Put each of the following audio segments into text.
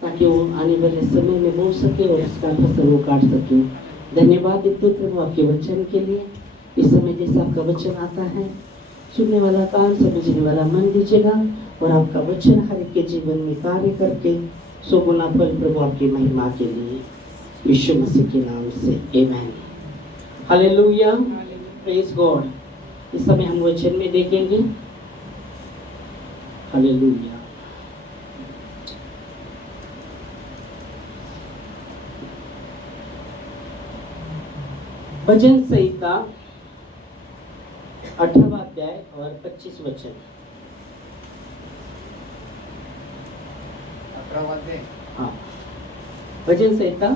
ताकि वो आने वाले समय में बोल सके और इसका फसल वो काट सके। धन्यवाद देते प्रभु आपके वचन के लिए। इस समय जैसे आपका वचन आता है, सुनने वाला कान, समझने वाला मन दीजिएगा और आपका वचन हर एक के जीवन में कार्य करके 100 गुना फल प्रभु आपकी महिमा के लिए, यीशु मसीह के नाम से आमीन। Hallelujah, praise God. इस समय हम वचन में देखेंगे। हालेलुया। भजन संहिता 18वां अध्याय और 25 वचन। 18वां अध्याय। हाँ, भजन संहिता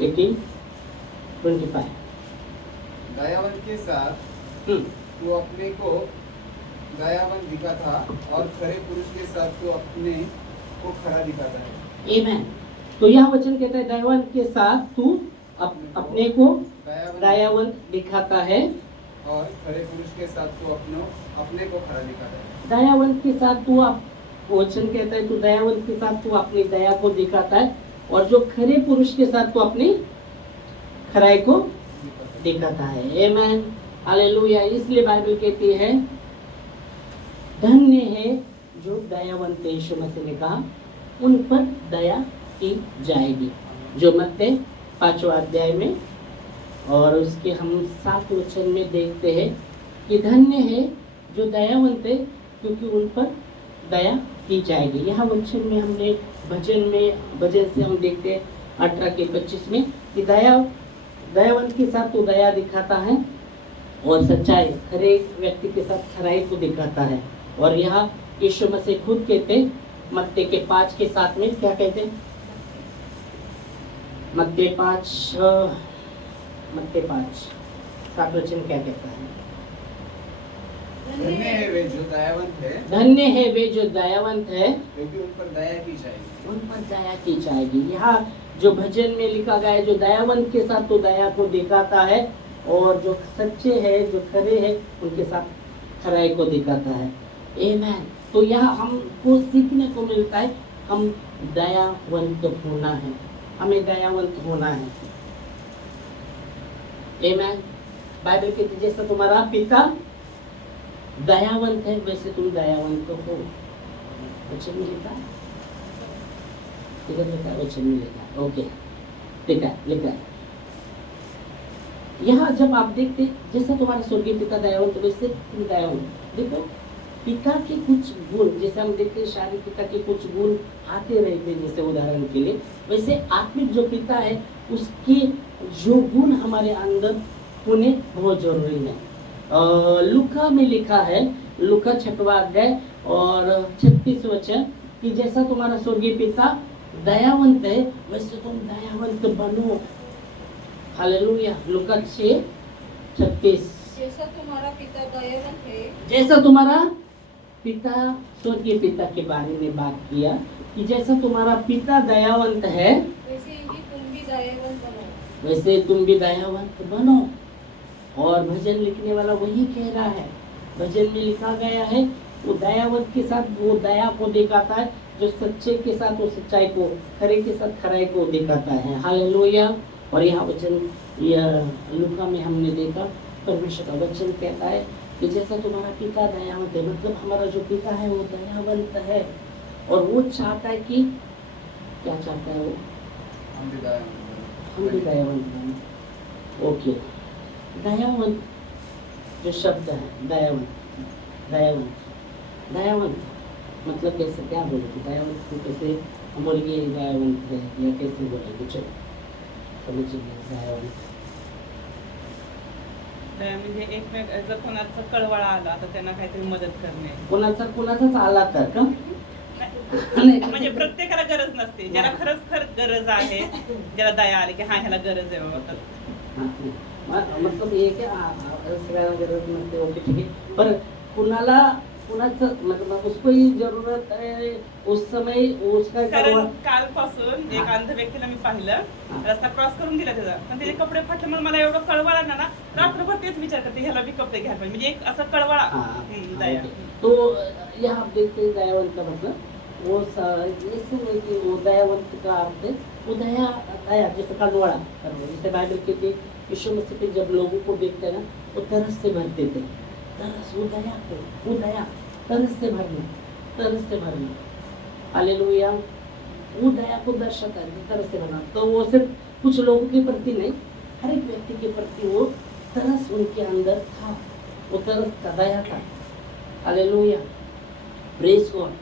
18:25। दयावान के साथ तू अपने को दयावान दिखाता और खरे पुरुष के साथ तू अपने को खरा दिखाता है। आमीन। तो यह वचन कहता है दयावान के साथ तू अपने को दयावान दिखाता है और खरे पुरुष के साथ तू अपने को खरा दिखाता है। दयावान के साथ तू वचन कहता है तू दयावान के साथ तू अपनी दया को दिखाता है और जो खरे पुरुष के साथ तू अपनी खराई को दिखाता है। आमीन, हालेलुया। इसलिए बाइबल कहती है धन्य है जो दयावंत है। यीशु मसीह ने कहा उन पर दया की जाएगी, जो मत्ती 5वां अध्याय में और उसके हम 7 वचन में देखते हैं कि धन्य है जो दयावंत है क्योंकि उन पर दया की जाएगी। यह वचन में हमने भजन से हम देखते हैं 18 के 25 में कि दयावंत के साथ तो दया दिखाता है और सच्चाई खरे व्यक्ति के साथ खराई को दिखाता है। और यहाँ यीशु मसीह खुद कहते मत्ती के 5 के 7 में क्या कहते हैं? मत्ती 5:7 वचन क्या कहता है? धन्य है वे जो दयावंत है, धन्य है वे जो दयावंत है क्योंकि उन पर दया की जाएगी। उन पर दया की जाएगी। यहाँ जो भजन में लिखा गया है जो दयावंत के साथ तो दया को दिखाता है और जो सच्चे है जो खरे है उनके साथ खराई को दिखाता है। आमीन। तो यहाँ हमको सीखने को मिलता है हम दयावंत होना है, हमें दयावंत होना है। आमीन। बाइबल कहती है जैसा तुम्हारा पिता दयावंत है वैसे तुम दयावंत हो। वचन में लिखा है, इधर लिखा है, वचन में लिखा है। ओके, लिखा है। यहाँ जब आप देखते जैसा तुम्हारा स्वर्गीय पिता दयावंत वैसे तुम दयावंत। देखो पिता के कुछ गुण, जैसे हम देखते हैं शारीरिक पिता के कुछ गुण आते रहते हैं, जैसे उदाहरण के लिए वैसे आत्मिक जो पिता है उसके जो गुण हमारे अंदर होने बहुत जरूरी है। लूका में लिखा है, लूका 6वां अध्याय और 36 वचन कि जैसा तुम्हारा स्वर्गीय पिता दयावंत है वैसे तुम दयावंत बनो। हालेलुया। लूका 6:36। जैसा तुम्हारा पिता दयावंत है, जैसा तुम्हारा पिता, स्वर्गीय पिता के बारे में बात किया कि जैसा तुम्हारा पिता दयावंत है वैसे ही तुम भी दयावंत बनो। वैसे तुम भी दयावंत बनो। और भजन लिखने वाला वही कह रहा है, भजन में लिखा गया है वो दयावंत के साथ वो दया को दिखाता है, जो सच्चे के साथ वो सच्चाई को, खरे के साथ खराई को दिखाता है। हालेलुया। और यहाँ वचन लूका में हमने देखा परमेश्वर का वचन कहता है कि जैसा तुम्हारा पिता दयावंत है, मतलब हमारा जो पिता है वो दयावंत है और वो चाहता है कि क्या चाहता है वो हम भी दयावंत बने। ओके, दयावंत जो शब्द है दयावंत मतलब कैसे, क्या बोलेंगे दयावंत को कैसे हम बोलेंगे दयावंत है या कैसे बोलेंगे? चलो समझिए दयावंत म्हणजे एक जर कोणाचा कळवळा आला तर त्यांना काहीतरी मदत करणे. कोणाचाच आला तर का? म्हणजे प्रत्येकाला गरज नसते, ज्याला खरंच गरज आहे, ज्याला दया आली की हा ह्याला गरज आहे बाबा तर मतलब ये क्या सगळ्याला गरज नसते, ओके ठीक है, पर कुणाचं मतलब उसको ही जरूरत है उस समय उसका कारण कालपासून एक अंध व्यक्तीला मी पाहिलं, रस्ता क्रॉस करून दिला त्याचा, पण त्याचे कपडे फाटले. मग मला एवढं कळवळा ना रात्रभर तेच विचार करते ह्याला बी कपडे घ्यायला पाहिजे, म्हणजे एक असं कळवळा दया. तो यहाँ आप देखते हैं दयावंत का मतलब वो ऐसे नहीं कि वो दयावंत का अर्थ है, वो दया जैसे कनवाड़ा, जैसे बाइबल कहती है यीशु मसीह पे जब लोगों को देखते हैं ना वो तरस से भरते थे, तरस, वो दया तरस से भरना, हालेलुया। वो दया को दर्शाता है, तरस से भरना। तो वो सिर्फ कुछ लोगों के प्रति नहीं, हर एक व्यक्ति के प्रति वो तरस उनके अंदर था, वो तरस का दया था, हालेलुया, प्रेज गॉड।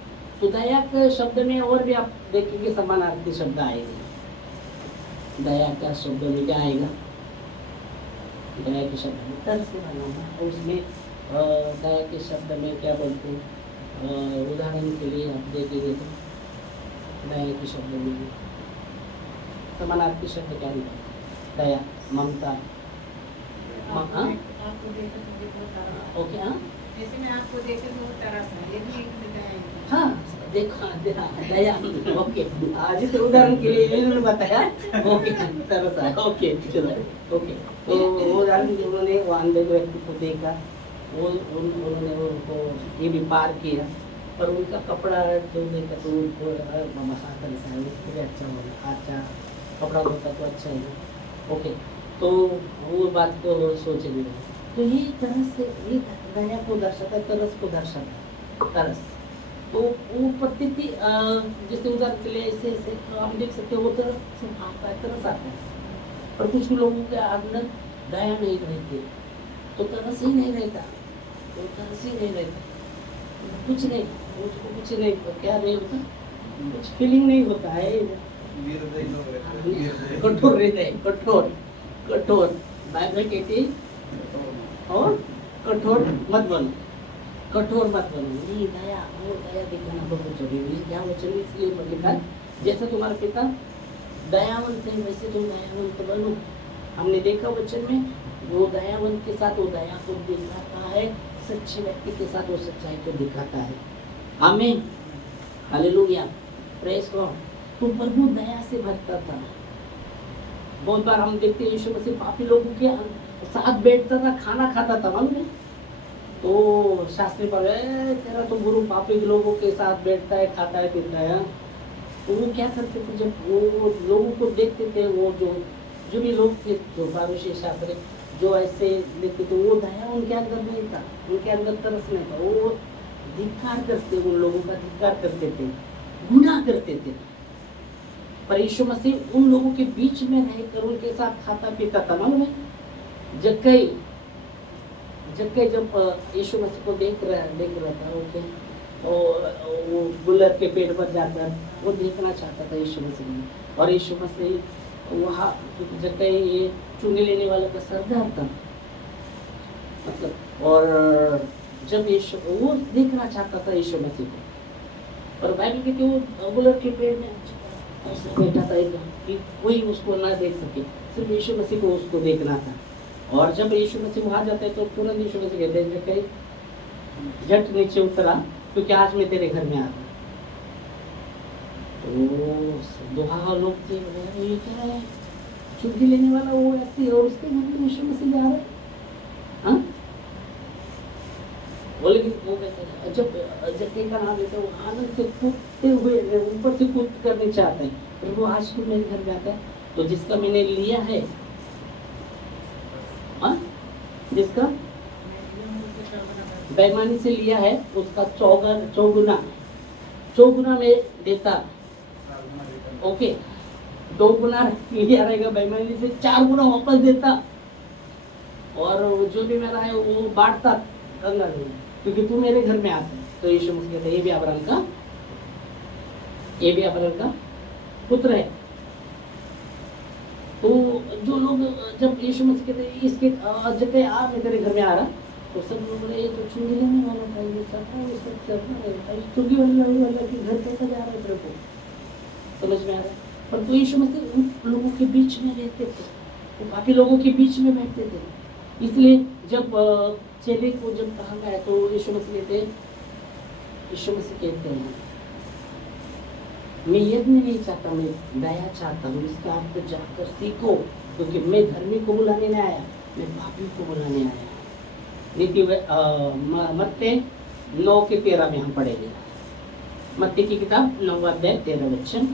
तो दया के शब्द में और भी आप देखेंगे समानार्थी शब्द आएंगे। दया का शब्द में क्या आएगा? दया के शब्द में तरस से भरना, और उसमें दया के शब्द में क्या बोलते हैं? उदाहरण के लिए आप देखेंगे तो दया के शब्द में समानार्थी शब्द क्या निकलता? दया, ममता, आपको देखे तो देखो तरस। ओके, हाँ जैसे मैं आपको देखे तो तरस है, ये भी एक दया है। हाँ, देखो दया, ओके, जिस उदाहरण के लिए इन्होंने बताया, ओके, तरस आया, ओके, चलो, ओके। तो वो उदाहरण उन्होंने वो अंधे व्यक्ति को देखा, वो उन्होंने उनको ये भी पार किया, पर उनका कपड़ा जो देखा तो उनको तरस आया, उसके लिए अच्छा कपड़ा होता तो अच्छा है, ओके। तो वो बात को सोचे भी नहीं। तो ये तरस से, ये दया को दर्शाता है, तरस को दर्शाता है, तरस। तो वो प्रतीति जैसे उदाहरण के लिए ऐसे ऐसे हम देख सकते हैं, वो तरस से आता है, तरस आता है, पर कुछ लोगों के अंदर दया नहीं रहती, तो तरस ही नहीं रहता, कुछ नहीं, उसको कुछ नहीं, क्या नहीं होता, कुछ फीलिंग नहीं होता है, निर्दयी लोग रहते हैं, निर्दयी। कठोर रहता है, कठोर बाइबल कहती है, और कठोर मत बनो, ये दया, वो दया दिखाना बहुत जरूरी है। यहाँ वचन इसलिए लिखा है, जैसा तुम्हारा पिता दयावंत है वैसे तुम दयावंत बनो। हमने देखा वचन में, वो दयावंत के साथ वो दया को दिखाता है, सच्चे व्यक्ति के साथ वो सच्चाई को दिखाता है। आमीन, हालेलुया, प्रेज गॉड। तो प्रभु दया से भरता था। बहुत बार हम देखते हैं यीशु मसीह पापी लोगों के साथ बैठता था, खाना खाता था, मालूम है? तो शास्त्री पर तेरा तो गुरु पापी लोगों के साथ बैठता है, खाता है, पीता है। तो वो क्या करते थे, जब वो लोगों को देखते थे, वो जो भी लोग थे, जो फारूसी शास्त्री जो ऐसे देखते थे, वो दया उनके अंदर नहीं था, उनके अंदर तरस नहीं था, वो धिक्कार करते, उन लोगों का धिक्कार करते थे, गुनाह करते थे। पर यीशु मसीह उन लोगों के बीच में रहकर उनके साथ खाता पीता था, मालूम है? जक्कई जब यीशु मसीह को देख रहा था, ओके, और वो गुलर के पेड़ पर जाकर वो देखना चाहता था यीशु मसीह में, और यीशु मसीह वहाँ, जक्कई ये चुंगी लेने वाले का सरदार था, मतलब, और जब यीशु वो देखना चाहता था यीशु मसीह को, पर बाइबल कहती है वो गुलर के पेड़ में बैठा था एकदम, कि कोई उसको ना देख सके, सिर्फ यीशु मसीह को उसको देखना था। और जब यीशु मसीह वहाँ जाते हैं तो तुरंत यीशु मसीह कहते हैं कहीं झट नीचे उतरा, क्योंकि आज मैं तेरे घर में आ रहा। तो दुहा लोग थे, ये क्या है, चुंगी लेने वाला वो व्यक्ति और उसके घर में यीशु मसीह जा रहा है, हाँ? बोले कि वो कहते जब जक्कई का नाम लेते, वो आनंद से कूदते हुए ऊपर से कूद करने चाहते हैं, फिर वो आज तो मेरे घर में आता है, तो जिसका मैंने लिया है, हाँ, जिसका बेईमानी से लिया है, उसका चौगुना में देता, ओके, 2 गुना लिया रहेगा बेईमानी से, 4 गुना वापस देता, और जो भी मेरा है वो बांटता गंगा में, क्योंकि तू मेरे घर में आता है। तो यीशु मसीह कहते हैं ये भी अब्राहम का पुत्र है। तो जो लोग जब यीशु मसीह कहते हैं इसके जब आप मैं तेरे घर में आ रहा, तो सब लोग बोले ये तो चुंगी लेने वाला था, ये सब चुंगी वाला के घर कैसा जा रहा है, तेरे को समझ में आ रहा है? पर तो यीशु मसीह उन लोगों के बीच में रहते थे, वो काफी लोगों के बीच में बैठते थे। इसलिए जब चेले को जब कहा गया तो यीशु मसीह कहते हैं मैं यज्ञ नहीं चाहता, मैं दया चाहता हूँ, इसका आपको जाकर सीखो, क्योंकि मैं धर्मी को बुलाने नहीं आया, मैं पापी को बुलाने आया। नीति मत्ते 9:13 में हम पढ़ेंगे, मत्ती की किताब 9 अध्याय 13 वचन।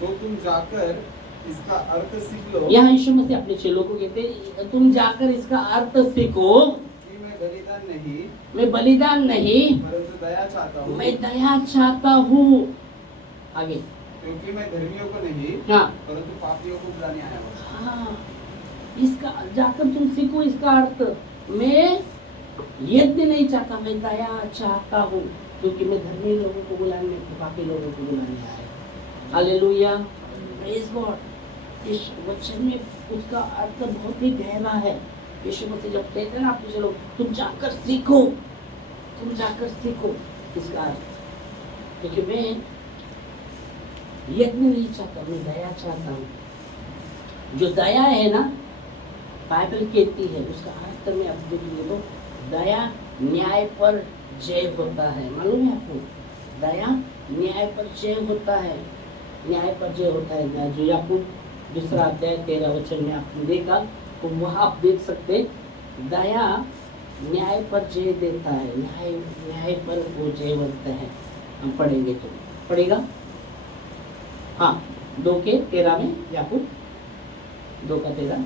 तो तुम जाकर इसका अर्थ सीख लो यहाँ यीशु मसीह अपने चेलों को कहते हैं, तुम जाकर इसका अर्थ सीखो। कि मैं बलिदान नहीं परंतु दया चाहता हूँ। मैं दया चाहता हूँ। आगे, क्योंकि मैं धर्मियों को नहीं हाँ परंतु पापियों को बुलाने आया हूँ। हाँ, इसका जाकर तुम सीखो इसका अर्थ। मैं यज्ञ नहीं चाहता, मैं दया चाहता हूँ, क्योंकि मैं धर्मी लोगों को बुलाने, पापी लोगों को बुलाने आया। Hallelujah, praise God. इस वचन में उसका अर्थ बहुत ही गहरा है। यीशु मसीह जब कहते हैं ना आप चलो तुम जाकर सीखो, तुम जाकर सीखो इसका अर्थ, क्योंकि मैं यज्ञ नहीं चाहता, मैं दया चाहता हूँ। जो दया है ना, बाइबल कहती है उसका अर्थ में आप देखिए तो दया न्याय पर जय होता है। मालूम है आपको, दया न्याय पर जय होता है, न्याय पर जय होता है। जो याकूब 2 अध्याय 13 वचन में आपने देखा, तो वहाँ आप देख सकते, दया न्याय पर जय देता है, न्याय पर वो जय बनता है। हम पढ़ेंगे तो पढ़ेगा, हाँ 2:13 में, याकूब 2:13,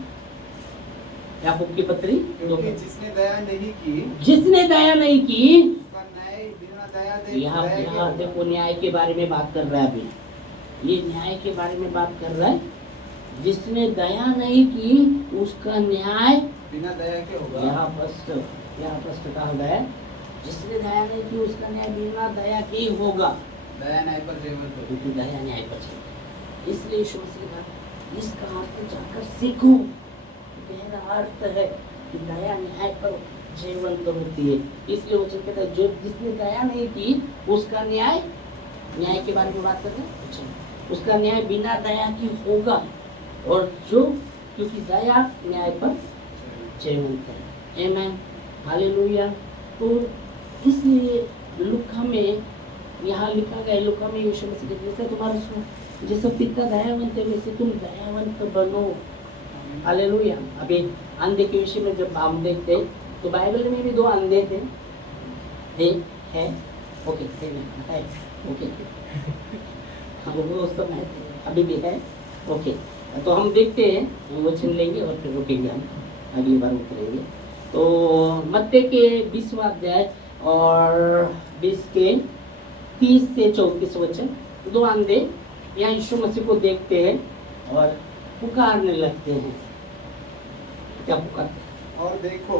याकूब की पत्री 2 क्योंकि जिसने दया नहीं की जिसने दया नहीं की, उसका न्याय बिना दया दे यहाँ दया के यहाँ होगा। देखो न्याय के बारे में बात कर रहा है। अभी ये न्याय के बारे में बात कर रहा है। जिसने दया नहीं की उसका न्याय बिना दया के होगा। यहाँ प्रश्न कहा गया है, जिसने दया नहीं की उसका न्याय बिना दया के ही होगा, दया न्याय पर जयवंत होगी। क्योंकि दया न्याय पर चलती है। इसलिए यीशु मसीह ने कहा इसका अर्थ जाकर सीखो। गहरा अर्थ है कि दया न्याय पर जयवंत होती है। इसलिए वो कहता है जो जिसने दया नहीं की उसका न्याय के बारे में बात करते हैं, अच्छा, उसका न्याय बिना दया की होगा, और जो क्योंकि दया न्याय पर जयवंत है। आमीन, हालेलुया। तो इसलिए लूका में यहाँ लिखा गया, लूका में यीशु मसीह कहते हैं, जैसे तुम्हारा जैसे पिता दयावंत है वैसे तुम दयावंत बनो। हालेलुया। अभी अंधे के विषय में जब हम देखते हैं तो बाइबल में भी 2 अंधे थे, एक है ओके है ओके हम वो उस समय अभी भी है ओके। तो हम देखते हैं, वचन लेंगे और फिर रुकेंगे, हम अगली बार उतरेंगे। तो मत्ती के 20वां अध्याय और 20 के 30 से 34 वचन। 2 अंधे यहाँ यीशु मसीह को देखते हैं और पुकारने लगते हैं। क्या पुकारते हैं? और देखो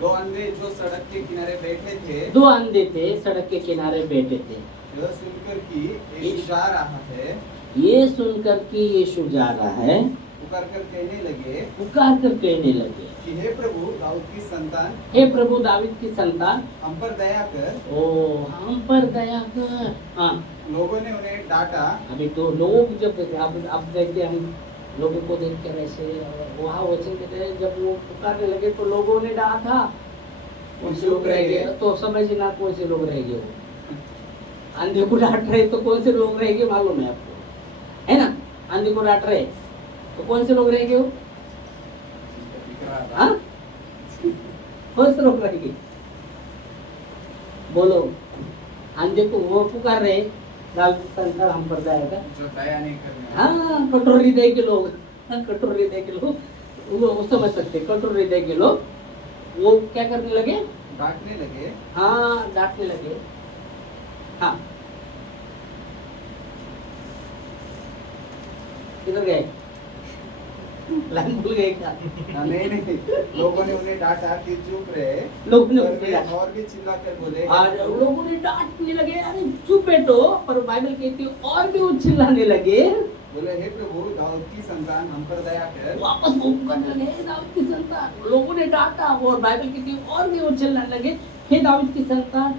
2 अंधे जो सड़क के किनारे बैठे थे, 2 अंधे थे, सड़क के किनारे बैठे थे। यह सुनकर कि यीशु जा रहा है, ये सुनकर कि यीशु जा रहा है, पुकार कर कहने लगे कि हे प्रभु दाऊद की संतान, हे प्रभु दाऊद की संतान, हम पर दया कर। ओ हम पर दया कर। हाँ, लोगों ने उन्हें डांटा। अभी तो लोग जब आप देखते हैं, हम लोगों को देख कर ऐसे वहाँ वचन कहते हैं, जब वो पुकारने लगे तो लोगों ने डांटा था। कौन से लोग रह गए तो समझना, कौन से लोग रह गए। अंधे को डांट रहे तो कौन से लोग रह गए मालूम है आपको, है ना? अंधे को डांट रहे तो कौन से लोग रह गए? हाँ, कौन से लोग रह गए बोलो? अंधे को वो पुकार रहे, संसार हम पर जाएगा, जो दया नहीं करने। हाँ, कठोर हृदय के लोग, कठोर हृदय के लोग वो समझ सकते। कठोर हृदय के लोग वो क्या करने लगे? डांटने लगे। हाँ, डांटने लगे। हाँ, किधर गए? लाइन भूल गए क्या? नहीं, लोगों ने उन्हें डांटा कि चुप रहे। लोगों ने और उन्हें डांटा। और भी चिल्लाकर बोले, और लोगों ने डांटने लगे, अरे चुप बैठो। पर बाइबल कहती है और भी वो चिल्लाने लगे, बोले हे प्रभु दाऊद की संतान, हम पर दया कर। वापस वो पुकारने लगे, हे दाऊद की संतान। लोगों ने डांटा और बाइबल कहती है और भी वो चिल्लाने लगे, हे दाऊद की संतान,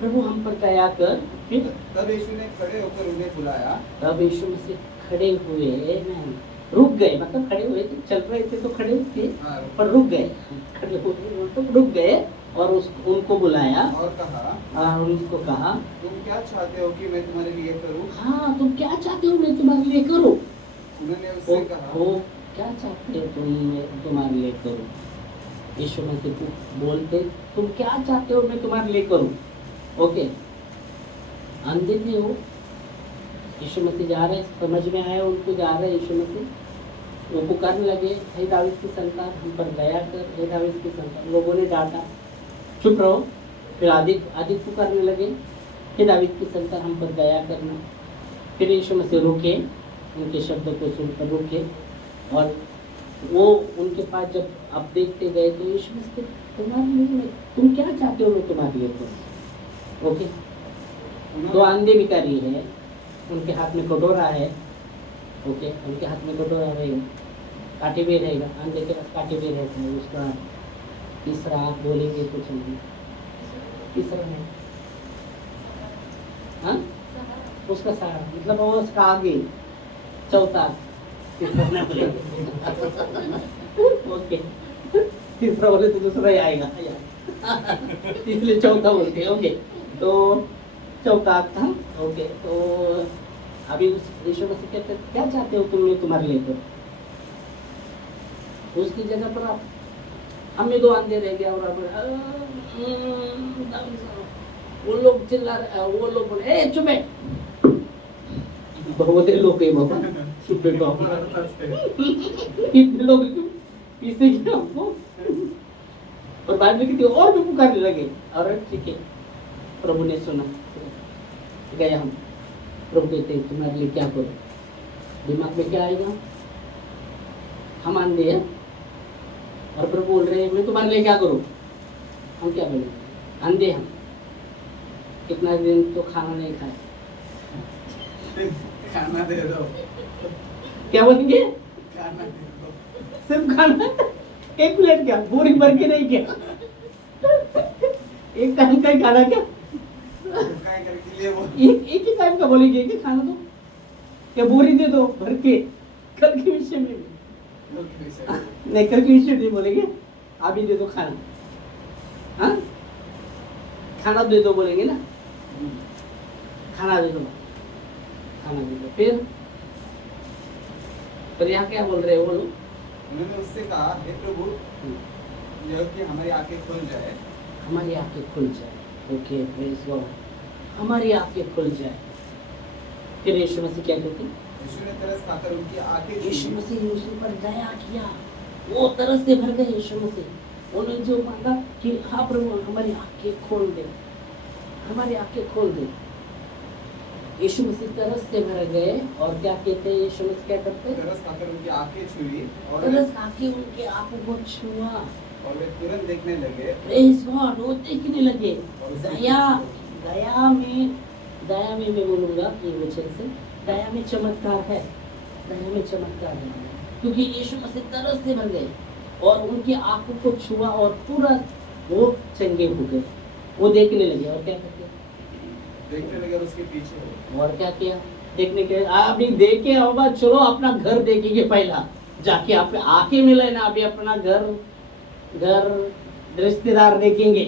प्रभु हम पर दया कर। फिर तब यीशु ने खड़े होकर उन्हें बुलाया। तब यीशु मसीह खड़े हुए, रुक गए, मतलब खड़े हुए थे, चल रहे थे तो खड़े थे, पर रुक गए, खड़े हुए तो रुक गए और उनको बुलाया और कहा, और उनको कहा, तुम क्या चाहते हो कि मैं तुम्हारे लिए करूं? हाँ, तुम क्या चाहते हो मैं तुम्हारे लिए करूं? उन्होंने उससे कहा, वो क्या चाहते हो तुम मैं तुम्हारे लिए करूं? यीशु मसीह को बोलते, तुम क्या चाहते हो मैं तुम्हारे लिए करूं? ओके, अंधे थे वो, यीशु मसीह जा रहे, समझ में आया उनको, जा रहे यीशु मसीह, वो पुकारने लगे, हे दाऊद की संतान हम पर दया कर, हे दाऊद की संतान। लोगों ने डांटा, चुप रहो। फिर आदित्य पुकारने लगे, हे दाऊद की संतान हम पर दया करना। फिर यीशु मसीह रुके, उनके शब्दों को सुनकर रुके, और वो उनके पास जब आप देखते गए तो यीशु मसीह, तुम्हारे लिए तुम क्या चाहते हो मैं तुम्हारे लिए करूं? ओके, दो अंधे भिखारी है, उनके हाथ में कटोरा है। ओके, उनके हाथ में कटोरा रहेगा, कांटे भी रहेगा, अंधे के पास कांटे भी रहते हैं। उसका तीसरा आप बोलेंगे तो चलिए, तीसरा है हाँ, उसका सहारा, मतलब वो उसका आगे, चौथा, तीसरा नहीं बोलेंगे। ओके, तीसरा बोले तो दूसरा ही आएगा, इसलिए चौथा बोलते हैं। ओके, तो चौथा था। ओके, तो अभी यीशु मसीह कहते क्या चाहते हो तुम, मैं तुम्हारे लिए करूं? उसकी जगह पर आप, हमें दो अंधे रह गया, और वो लोग चिल्ला रहे, वो लोग बोले ए चुप है, बहुत लोग है बाबा, चुप है बाबा, इतने लोग पीछे क्या आपको? और बाद में कितने और भी पुकारने लगे, और ठीक है, प्रभु ने सुना, गया हम। प्रभु कहते तुम्हारे लिए क्या करो? दिमाग में क्या आएगा? हम अंधे हैं और प्रभु बोल रहे हैं मैं तुम्हारे लिए क्या करूं? हम क्या बोलेंगे? अंधे हम, कितना दिन तो खाना नहीं खाए, खाना दे दो, क्या बोलेंगे? खाना दे दो, सिर्फ खाना, एक प्लेट क्या, पूरी भर के नहीं क्या, एक टाइम का ही खाना क्या, काय करके लिए वो एक ही टाइम का बोलेंगे कि खाना दो, क्या बोरी दे दो भर के, कल के विषय में नहीं, कल के विषय नहीं बोलेंगे, अभी दे दो खाना, हाँ खाना दे दो बोलेंगे ना, खाना दे दो, खाना दे दो। फिर यहाँ क्या बोल रहे हो वो लोग? उन्होंने उससे कहा हे प्रभु, यह कि हमारी आंखें खुल जाए, हमारी आंखें खुल जाए। ओके, प्रेज गॉड, हमारी आंखें खुल जाए। फिर यीशु मसीह क्या कहते हैं? यीशु ने तरस खाकर उनकी आंखें यीशु खुली। मसीह यीशु पर दया किया, वो तरस से भर गए यीशु मसीह। उन्होंने जो मांगा कि हाँ प्रभु हमारी आंखें खोल दे, हमारी आंखें खोल दे। यीशु मसीह तरस से भर गए, और क्या कहते हैं यीशु मसीह क्या करते हैं? तरस खाकर उनकी आंखें छुई और तरस खाके उनके आंखों को छुआ, और वे तुरंत देखने लगे। प्रेज गॉड, वो देखने लगे। और उसने दया, दया में मैं बोलूंगा ये वचन से, दया में चमत्कार है, दया में चमत्कार है, क्योंकि यीशु मसीह तरस से भर गए और उनकी आंखों को छुआ और पूरा वो चंगे हो गए, वो देखने लगे। और क्या करते? देखने लगे और उसके पीछे। और क्या किया? देखने के अभी देखे होगा, चलो अपना घर देखेंगे पहला, जाके आप आके मिले ना, अभी अपना घर रिश्तेदार देखेंगे,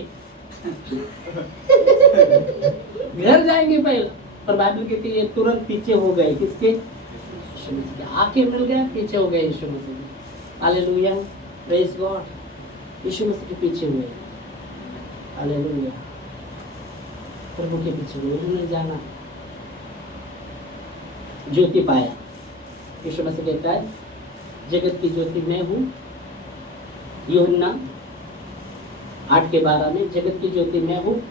घर जाएंगे पहले। पर बाइबल कहती है ये तुरंत पीछे हो गए, किसके? यीशु मसीह के। आके मिल गया, पीछे हो गए यीशु मसीह के। हालेलुया, प्रेज गॉड, यीशु मसीह के पीछे हुए। हालेलुया, प्रभु के पीछे हुए। उन्होंने जाना, ज्योति पाया। यीशु मसीह कहता है जगत की ज्योति मैं हूँ, यूहन्ना 8:12 में, जगत की ज्योति मैं हूँ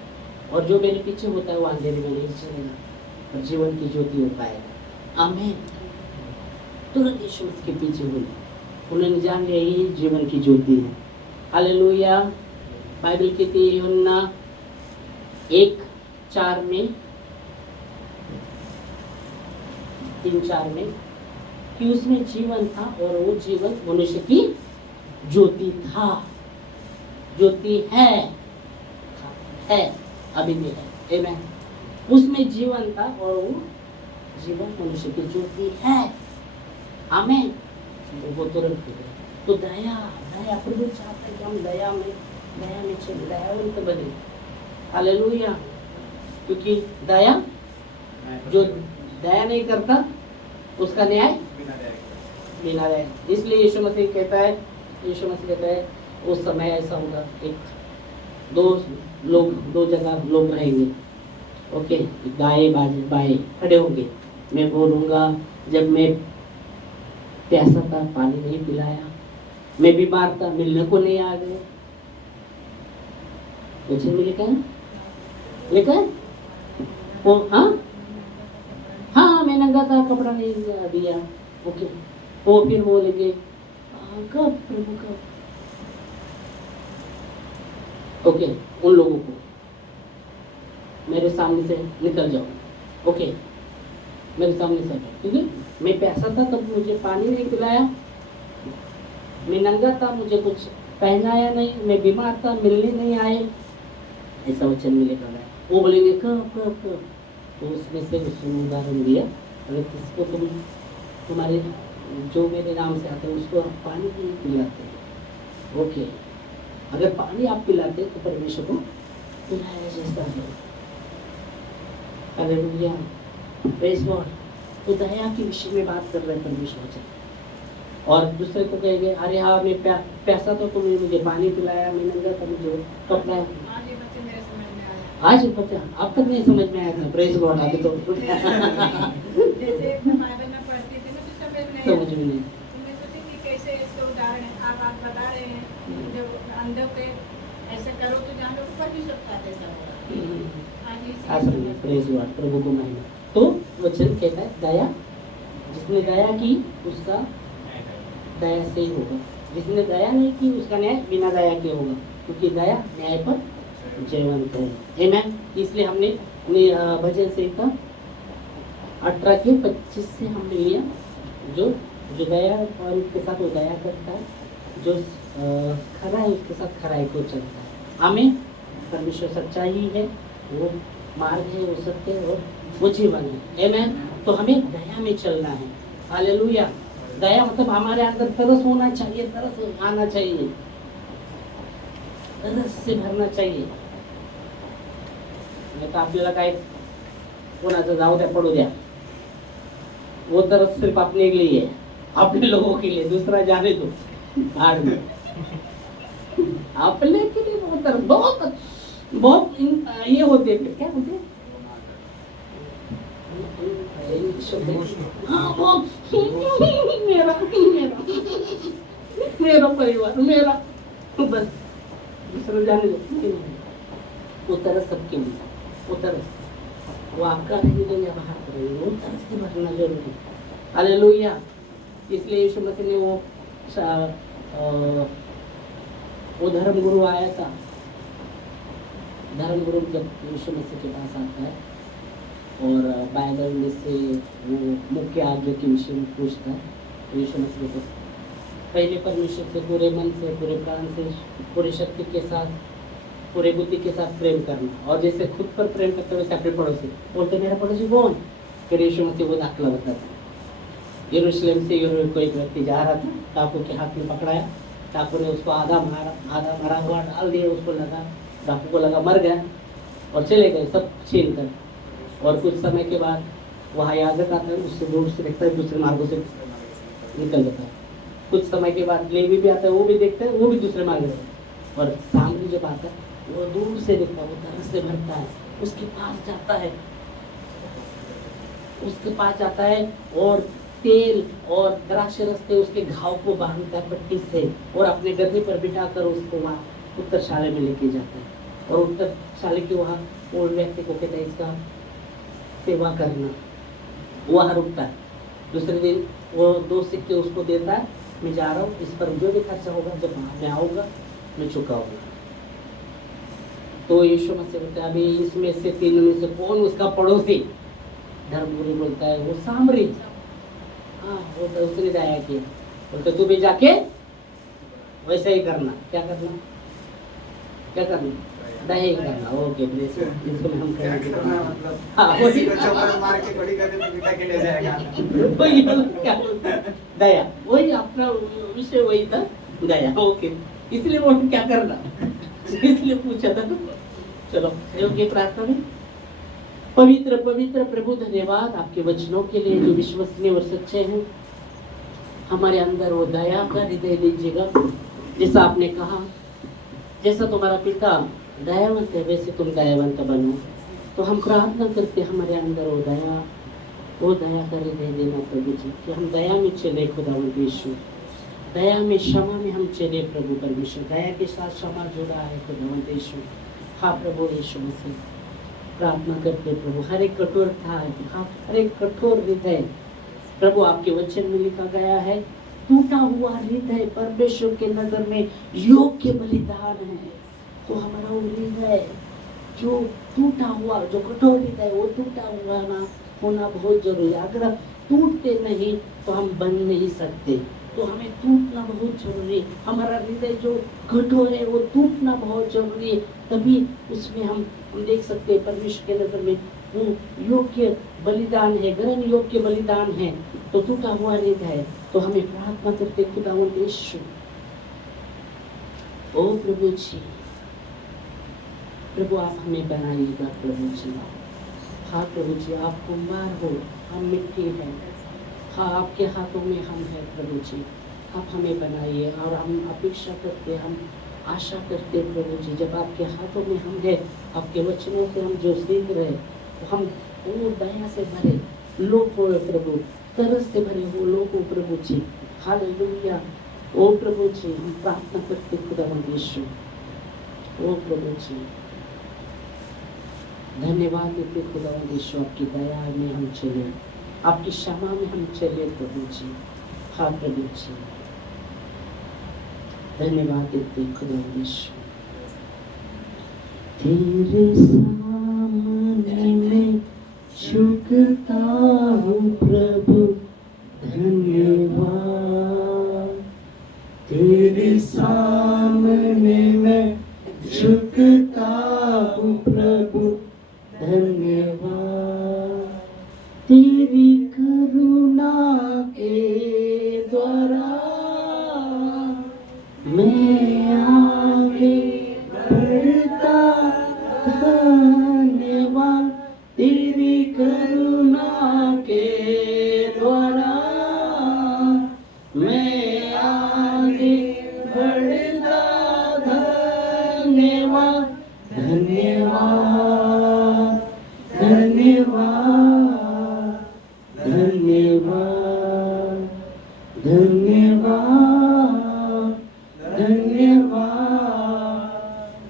और जो मेरे पीछे होता है वो अंधेरे में नहीं चलेगा और जीवन की ज्योति हो पाएगा। आमीन। तुरंत यीशु मसीह के पीछे हुए, उन्होंने जान लिया ये जीवन की ज्योति है। हालेलुया। बाइबल कहती है यूहन्ना 1:4 में, 3:4 में कि उसमें जीवन था और वो जीवन मनुष्य की ज्योति था, ज्योति है अभी भी है। आमीन। उसमें जीवन था और वो जीवन मनुष्य की ज्योति है। आमीन। तो वो तुरंत हो गया। तो दया प्रभु चाहता है कि हम दया में चले, दयावंत बने। हालेलुया। क्योंकि दया, जो दया नहीं करता उसका न्याय बिना दया। इसलिए यीशु मसीह कहता है उस समय ऐसा होगा, एक दो जगह लोग रहेंगे, ओके, दाएं बाएं खड़े होंगे। मैं बोलूँगा जब मैं प्यासा था पानी नहीं पिलाया, मैं बीमार था मिलने को नहीं आ गए। कुछ में लिखा है वो, हाँ मैं नंगा था कपड़ा नहीं दिया, ओके। वो फिर बोलेंगे कब प्रभु कब, ओके। उन लोगों को मेरे सामने से निकल जाओ, ओके, मेरे सामने से, ठीक है। मैं प्यासा था तब मुझे पानी नहीं पिलाया, मैं नंगा था मुझे कुछ पहनाया नहीं, मैं बीमार था मिलने नहीं आए, ऐसा वचन में लिखा है। वो बोलेंगे कब, तो उसमें से उसने उदाहरण दिया, अगर किसको तुम्हारे जो मेरे नाम से आते हैं उसको आप पानी नहीं पिलाते, ओके, अगर पानी आप पिलाते तो परमेश्वर को पिलाया जैसा है। Hallelujah, praise God. तो दया के विषय में बात कर रहे हैं परमेश्वर से। और दूसरे को कहेंगे अरे हाँ मैं प्यासा था तो मुझे पानी पिलाया, मैं नंगा था मुझे कपड़ा। आज ये बच्चे मेरे समझ में आया। आज बच्चा अब तक नहीं समझ में आया था, प्रेज़ गॉड। अभी तो जैसे बाइबल में पढ़ती थी ना तो समझ में नहीं। मैं सोची कि कैसे इसके उदाहरण है, आप बता रहे हैं जब अंधों के ऐसा करो तो जहाँ लोग ऊपर भी सब खाते ऐसा होगा। आज इसी आज समझ, प्रेज़ गॉड, प्रभु को महिमा। तो वचन कहता है दया, जिसने दया की उसका दया से ही होगा, जिसने दया नहीं की उसका न्याय बिना दया के होगा, क्योंकि दया न्याय पर जयवंत है। आमीन। इसलिए हमने भजन संहिता 18 के 25 से हमने लिया, जो दया और उसके साथ वो दया करता है, जो खरा है उसके साथ खराई को चलता है। आमीन। परमेश्वर सच्चाई है, वो मार्ग है, वो सत्य है और वो जीवन है। आमीन। तो हमें दया में चलना है। हालेलुया। दया मतलब हमारे अंदर तरस होना चाहिए, तरस आना चाहिए, तरस से भरना चाहिए। नाही तर आपल्याला काय कोणाचं जाऊ द्या पडू द्या, वो तरस सिर्फ अपने के लिए है, अपने लोगों के लिए, दूसरा जाने दो भाड़ में। अपने के लिए वो तरस बहुत ये होते हैं, क्या होते हैं, हाँ बहुत मेरा परिवार मेरा, बस दूसरा जाने दो। वो तरस सबके लिए, वो तरस वो आपका नहीं तो या बाहर करेंगे, वो तरस से भरना जरूरी है। हालेलुया। इसलिए यीशु मसीह ने वो धर्मगुरु आया था, धर्मगुरु जब यीशु मसीह के पास आता है और बाइबल में से वो मुख्य आज्ञा के विषय में पूछता है, यीशु मसीह को पहले परमेश्वर से पूरे मन से, पूरे प्राण से, पूरी शक्ति के साथ, पूरे बुद्धि के साथ प्रेम करना, और जैसे खुद पर प्रेम करते वैसे अपने पड़ोसी। बोलते मेरा पड़ोसी कौन? फिर यीशु मसीह वो दाखला बताता। यरूशलेम से यरूशलेम को एक व्यक्ति जा रहा था, डाकू के हाथ में पकड़ाया, डाकू ने उसको आधा मरा हुआ डाल दिया, उसको लगा, डाकू को लगा मर गया और चले गए सब छीन कर। और कुछ समय के बाद वहाँ याजक आता है, उससे दूर से देखता है, दूसरे मार्गों से निकल जाता है। कुछ समय के बाद लेवी भी आता है, वो भी देखता है, वो भी दूसरे मार्ग से। और सामने जब आता है वो दूर से देखता है, वो तरस से भरता है, उसके पास जाता है, उसके पास जाता है और तेल और द्राक्ष रस से उसके घाव को बांधता है पट्टी से, और अपने गधे पर बिठाकर उसको वहाँ उत्तरशाला में लेके जाता है। और उत्तरशाला के वहाँ वो व्यक्ति को कहता है इसका सेवा करना। वहाँ रुकता है। दूसरे दिन वो 2 सिक्के उसको देता है, मैं जा रहा हूँ, इस पर जो भी खर्चा होगा जब मैं आऊँगा मैं चुकाऊंगा। तो यीशु मसीह बोलता है अभी इसमें से 3 में से कौन उसका पड़ोसी? धर्मगुरु बोलता है वो सामरी। हाँ, वो तो उसने दया किया। बोलते तू भी जाके वैसा ही करना। क्या करना? क्या करना? दया ही करना। ओके प्लीज, इसको मैं हम क्या करना मतलब? हाँ, किसी को चप्पल मार के थोड़ी गधे पे बिठा के ले जाएगा। वही क्या बोलता है? दया। वही अपना विषय वही था, दया। ओके, इसलिए वो क्या करना, इसलिए पूछा था। चलो योग्य प्रार्थना में। पवित्र पवित्र प्रभु धन्यवाद आपके वचनों के लिए जो विश्वसनीय और सच्चे हैं। हमारे अंदर वो दया का हृदय लीजिएगा, जैसा आपने कहा, जैसा तुम्हारा पिता दयावंत है वैसे तुम दयावंत बनो। तो हम प्रार्थना करते हमारे अंदर वो दया कर हृदय देना प्रभु जी, कि हम दया में चले खुदावंत यीशु, दया में क्षमा में हम चले प्रभु परमेश्वर। दया के साथ क्षमा जुड़ा है खुदावंत यीशु। हाँ प्रभु यीशु मसीह, प्रार्थना करते प्रभु हर एक कठोरता, हाँ हर एक कठोर हृदय प्रभु आपके वचन में लिखा गया है, टूटा हुआ हृदय परमेश्वर के नजर में योग्य बलिदान है। तो हमारा वो हृदय जो टूटा हुआ, जो कठोर हृदय, वो टूटा हुआ ना होना बहुत जरूरी है। अगर हम टूटते नहीं तो हम बन नहीं सकते, तो हमें टूटना बहुत जरूरी है। हमारा हृदय जो कठोर है वो टूटना बहुत जरूरी है, तभी उसमें हम देख सकते हैं परमेश्वर के नजर में वो योग्य बलिदान है, ग्रहण योग्य बलिदान है। तो टूटा हुआ हृदय है, तो हमें प्रार्थना करते खुदावंत यीशु, ओ प्रभु जी, प्रभु आप हमें बनाइएगा प्रभु जी। हाँ प्रभु जी, आप कुम्हार हो, हम मिट्टी हैं। हाँ आपके हाथों में हम हैं प्रभु जी, आप हमें बनाइए। और हम अपेक्षा करते, हम आशा करते प्रभु जी, जब आपके हाथों में हम हैं, आपके वचनों से हम जो सीख रहे, तो हम वो दया से भरे लोग हो प्रभु, तरस से भरे हो लोग हो प्रभु जी। हालेलुया। ओ प्रभु जी, हम प्रार्थना करते खुदावंत यीशु, ओ प्रभु जी, धन्यवाद देते खुदावंत यीशु, आपकी दया में हम चले, आपकी क्षमा में हम चले प्रभु जी। हाँ प्रभु जी, धन्यवाद देते खुदावंत यीशु। तेरे सामने मैं झुकता हूँ प्रभु, धन्यवाद। तेरे सामने मैं झुकता हूँ प्रभु, धन्यवाद। तेरी करुणा के द्वारा मैं आगे बढ़ता, धन्यवाद। तेरी करुणा के द्वारा मैं आगे बढ़ता, धन्यवाद, धन्यवाद, धन्यवाद, धन्यवाद, धन्यवाद, धन्यवाद,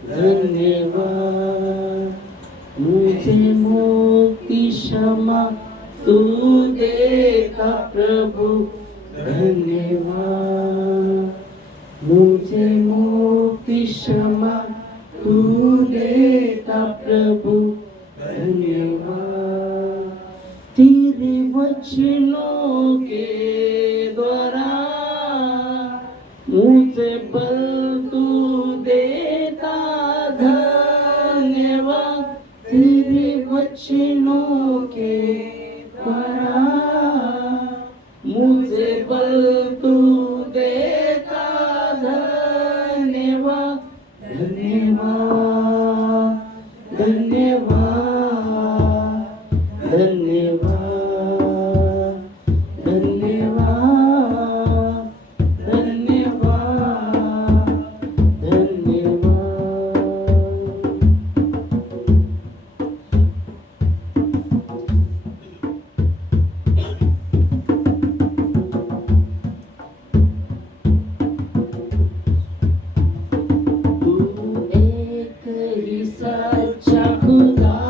धन्यवाद। मुझे मुक्ति क्षमा तू देता प्रभु, धन्यवाद। मुझे मुक्ति क्षमा तू देता प्रभु, धन्यवाद। तेरे वचनों के द्वारा मुझे बल तू देता, धन्यवाद। तेरे वचनों के द्वारा मुझे बल तू देता, धन्यवाद, धन्यवाद, धन्यवाद, धन्यवाद, धन्यवाद, धन्यवाद, धन्यवाद। तू एक ही सच्चा खुदा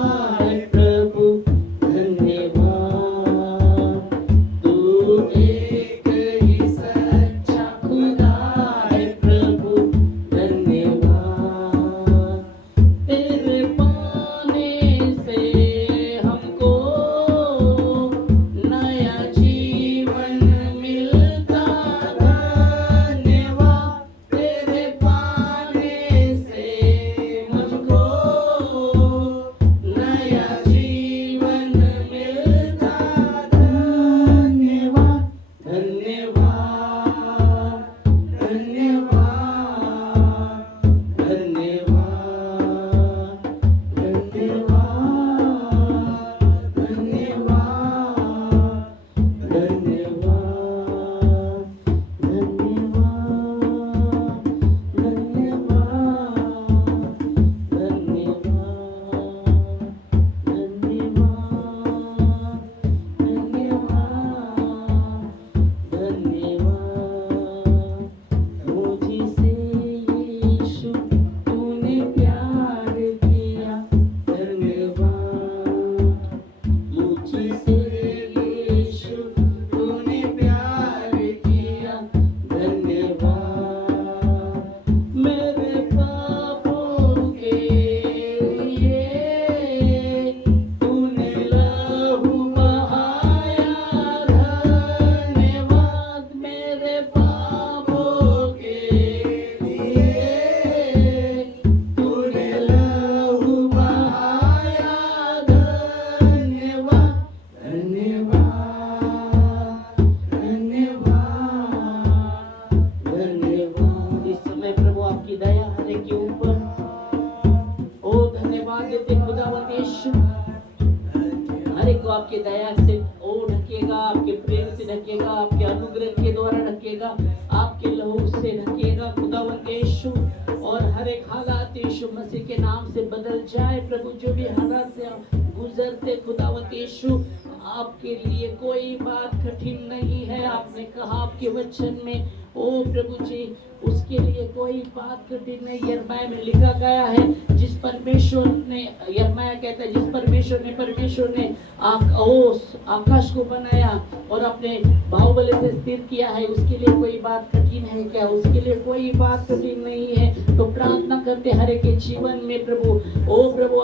धन्यवाद देते खुदावंद यीशु। हर एक को आपके दया से ओ ढकेगा, आपके प्रेम से ढकेगा, आपके अनुग्रह के द्वारा ढकेगा, आपके लहू से ढकेगा खुदावंद यीशु। और हर एक हालात यीशु मसीह के नाम से बदल जाए प्रभु। जो भी हालात से गुजरते खुदावंद यीशु, आपके लिए कोई बात कठिन नहीं है। आपने कहा आपके वचन में ओ प्रभु जी, उसके लिए कोई बात कठिन नहीं। यिर्मयाह में लिखा गया है, जिस परमेश्वर ने, यिर्मयाह कहता है, जिस परमेश्वर ने आकाश को बनाया और अपने बाहुबल से स्थिर किया है, उसके लिए कोई बात कठिन है क्या? उसके लिए कोई बात कठिन नहीं है। तो प्रार्थना करते हर एक के जीवन में प्रभु, ओ प्रभु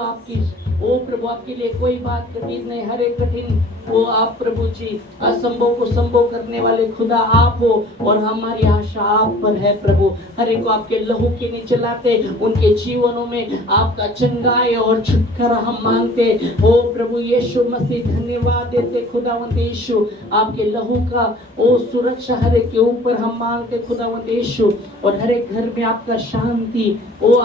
आपके लिए कोई बात कठिन नहीं। हर एक कठिन वो आप प्रभु जी, असंभव को संभव करने वाले खुदा आप हो और हमारी आशा आप पर है प्रभु। हर एक को आपके लहू के नीचे लाते, उनके जीवनों में आपका चंगाई और छुटकारा हम मांगते। ओ प्रभु यीशु मसीह धन्यवाद देते खुदावंद यीशु। आपके लहू का ओ सुरक्षा हर एक के ऊपर हम मांगते खुदावंद यीशु। और हर एक घर में आपका शांति, ओ